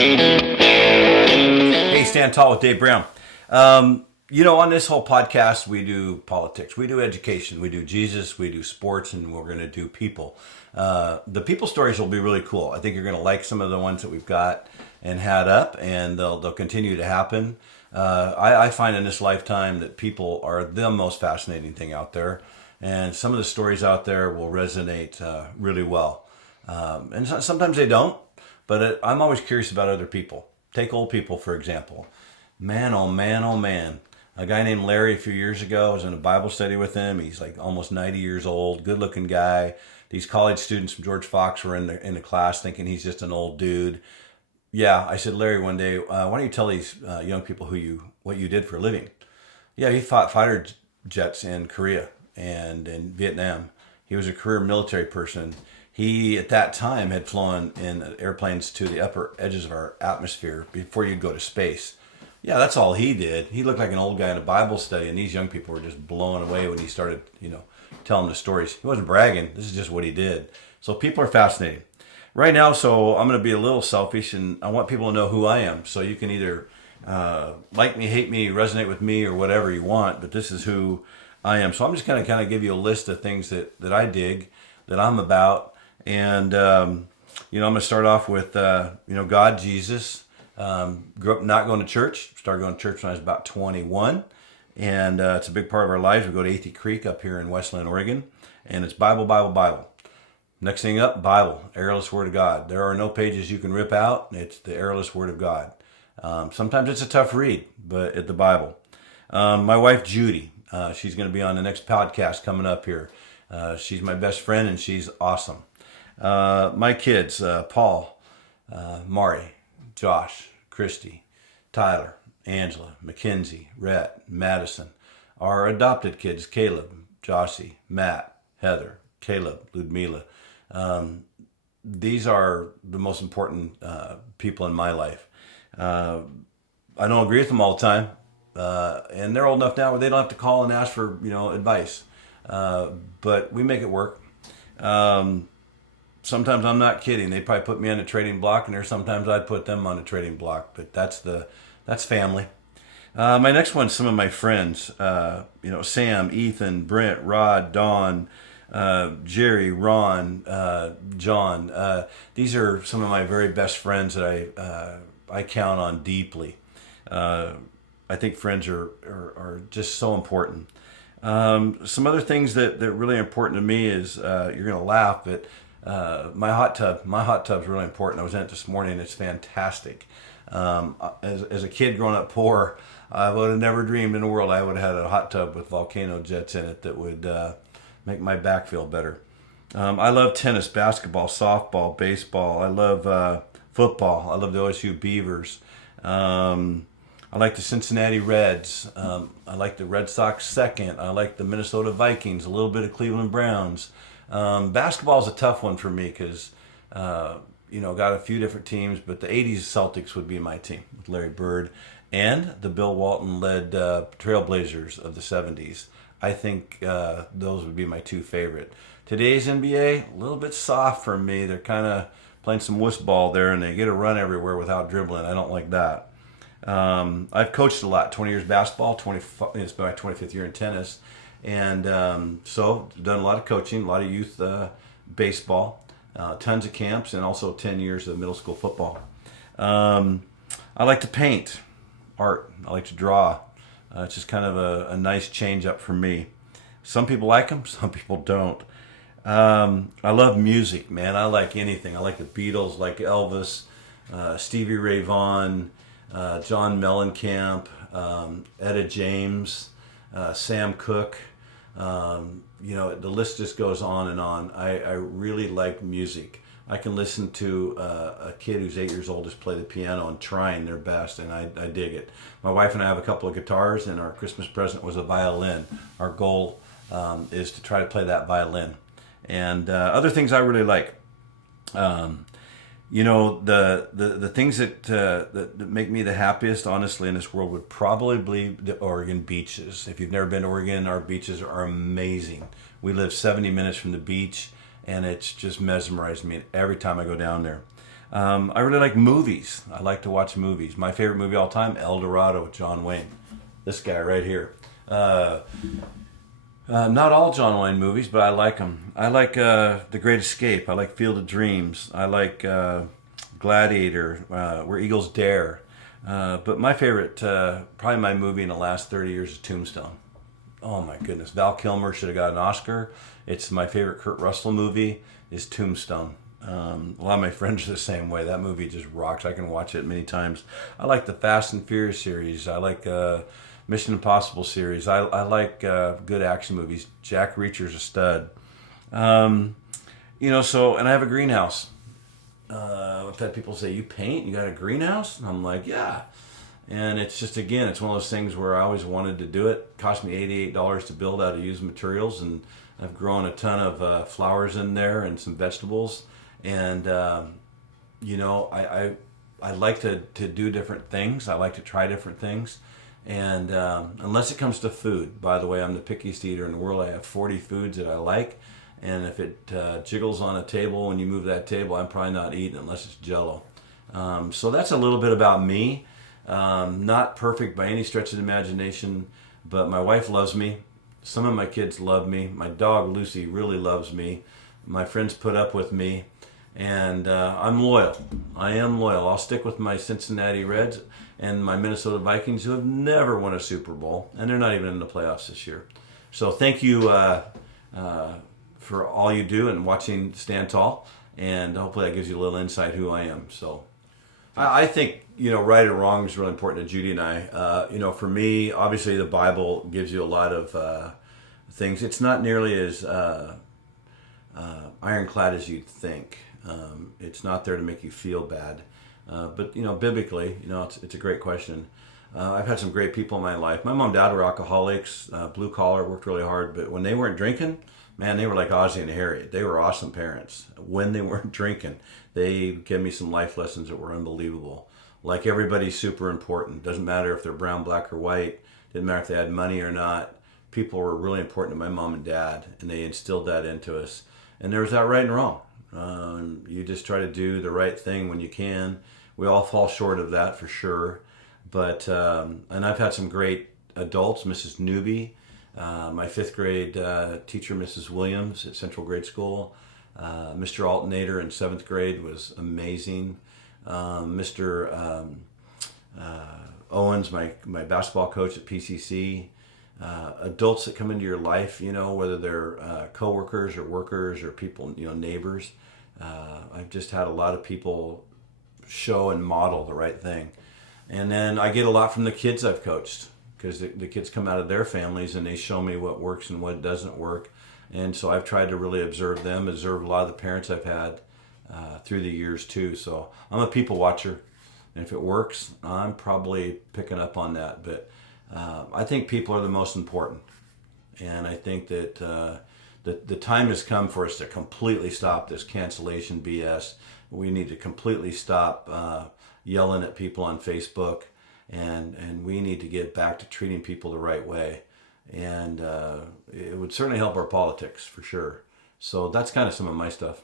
Hey, Stand Tall with Dave Brown. On this whole podcast, we do politics, we do education, we do Jesus, we do sports, and we're going to do people. The people stories will be really cool. I think you're going to like some of the ones that we've got and had up, and they'll continue to happen. I find in this lifetime that people are the most fascinating thing out there, and some of the stories out there will resonate really well. And sometimes they don't, but I'm always curious about other people. Take old people, for example. Man, oh man, oh man. A guy named Larry a few years ago, I was in a Bible study with him. He's like almost 90 years old, good looking guy. These college students from George Fox were in the class thinking he's just an old dude. Yeah, I said, Larry, one day, why don't you tell these young people what you did for a living? Yeah, he fought fighter jets in Korea and in Vietnam. He was a career military person. He, at that time, had flown in airplanes to the upper edges of our atmosphere before you'd go to space. Yeah, that's all he did. He looked like an old guy in a Bible study, and these young people were just blown away when he started, telling the stories. He wasn't bragging. This is just what he did. So people are fascinating. Right now, so I'm going to be a little selfish, and I want people to know who I am. So you can either like me, hate me, resonate with me, or whatever you want, but this is who I am. So I'm just going to kind of give you a list of things that I dig, that I'm about. And, I'm going to start off with, God, Jesus. Grew up not going to church. Started going to church when I was about 21. And it's a big part of our lives. We go to Athey Creek up here in Westland, Oregon. And it's Bible, Bible, Bible. Next thing up, Bible, errorless Word of God. There are no pages you can rip out. It's the errorless Word of God. Sometimes it's a tough read, but it's the Bible. My wife, Judy, she's going to be on the next podcast coming up here. She's my best friend, and she's awesome. My kids, Paul, Mari, Josh, Christy, Tyler, Angela, Mackenzie, Rhett, Madison. Our adopted kids, Caleb, Jossie, Matt, Heather, Caleb, Ludmila. These are the most important people in my life. I don't agree with them all the time, and they're old enough now where they don't have to call and ask for advice. But we make it work. Sometimes I'm not kidding. They probably put me on a trading block, and there's sometimes I'd put them on a trading block. But that's family. My next one's some of my friends. Sam, Ethan, Brent, Rod, Don, Jerry, Ron, John. These are some of my very best friends that I count on deeply. I think friends are just so important. Some other things that really important to me is you're gonna laugh, but my hot tub's really important. I was in it this morning. It's fantastic. As a kid growing up poor, I would have never dreamed in the world I would have had a hot tub with volcano jets in it that would make my back feel better. I love tennis, basketball, softball, baseball. I love football. I love the OSU Beavers. I like the Cincinnati Reds. I like the Red Sox second. I like the Minnesota Vikings, a little bit of Cleveland Browns. Basketball is a tough one for me because, got a few different teams, but the 80s Celtics would be my team with Larry Bird and the Bill Walton-led Trailblazers of the 70s. I think those would be my two favorite. Today's NBA, a little bit soft for me. They're kind of playing some wuss ball there, and they get a run everywhere without dribbling. I don't like that. I've coached a lot, 20 years basketball, it's my 25th year in tennis. And so done a lot of coaching, a lot of youth baseball, tons of camps, and also 10 years of middle school football. I like to paint, art. I like to draw. It's just kind of a nice change up for me. Some people like them, some people don't. I love music, man. I like anything. I like the Beatles, like Elvis, Stevie Ray Vaughan, John Mellencamp, Etta James, Sam Cooke. The list just goes on and on. I really like music. I can listen to a kid who's 8 years old just play the piano and trying their best, and I dig it. My wife and I have a couple of guitars, and our Christmas present was a violin. Our goal is to try to play that violin. And other things I really like. The things that make me the happiest, honestly, in this world would probably be the Oregon beaches. If you've never been to Oregon, our beaches are amazing. We live 70 minutes from the beach, and it's just mesmerized me every time I go down there. I really like movies. I like to watch movies. My favorite movie of all time, El Dorado with John Wayne. This guy right here. Not all John Wayne movies, but I like them. I like The Great Escape. I like Field of Dreams. I like Gladiator, Where Eagles Dare. But my favorite, probably my movie in the last 30 years is Tombstone. Oh my goodness. Val Kilmer should have got an Oscar. It's my favorite Kurt Russell movie is Tombstone. A lot of my friends are the same way. That movie just rocks. I can watch it many times. I like the Fast and Furious series. I like Mission Impossible series. I like good action movies. Jack Reacher's a stud. So, and I have a greenhouse. I've had people say, you paint? You got a greenhouse? And I'm like, yeah. And it's just, again, it's one of those things where I always wanted to do it. It cost me $88 to build out of used materials, and I've grown a ton of flowers in there and some vegetables. And, I like to do different things. I like to try different things. And unless it comes to food, by the way, I'm the pickiest eater in the world. I have 40 foods that I like. And if it jiggles on a table when you move that table, I'm probably not eating unless it's Jell-O. So that's a little bit about me. Not perfect by any stretch of the imagination, but my wife loves me. Some of my kids love me. My dog Lucy really loves me. My friends put up with me, and I'm loyal. I am loyal. I'll stick with my Cincinnati Reds and my Minnesota Vikings, who have never won a Super Bowl, and they're not even in the playoffs this year. So thank you for all you do and watching Stand Tall, and hopefully that gives you a little insight who I am. So I think, right or wrong is really important to Judy and I. For me, obviously the Bible gives you a lot of things. It's not nearly as ironclad as you'd think. It's not there to make you feel bad. But biblically, it's a great question. I've had some great people in my life. My mom and dad were alcoholics, blue collar, worked really hard. But when they weren't drinking, man, they were like Ozzie and Harriet. They were awesome parents. When they weren't drinking, they gave me some life lessons that were unbelievable. Like, everybody's super important. Doesn't matter if they're brown, black, or white. Didn't matter if they had money or not. People were really important to my mom and dad, and they instilled that into us. And there was that right and wrong. You just try to do the right thing when you can. We all fall short of that for sure. But, and I've had some great adults, Mrs. Newby, my fifth grade teacher, Mrs. Williams at Central Grade School. Mr. Alternator in seventh grade was amazing. Mr. Owens, my basketball coach at PCC. Adults that come into your life, whether they're coworkers or workers or people, neighbors. I've just had a lot of people show and model the right thing. And then I get a lot from the kids I've coached, because the kids come out of their families and they show me what works and what doesn't work. And so I've tried to really observe them, observe a lot of the parents I've had through the years too. So I'm a people watcher. And if it works, I'm probably picking up on that. But I think people are the most important. And I think that the time has come for us to completely stop this cancellation BS. We need to completely stop yelling at people on Facebook. And we need to get back to treating people the right way. And it would certainly help our politics, for sure. So that's kind of some of my stuff.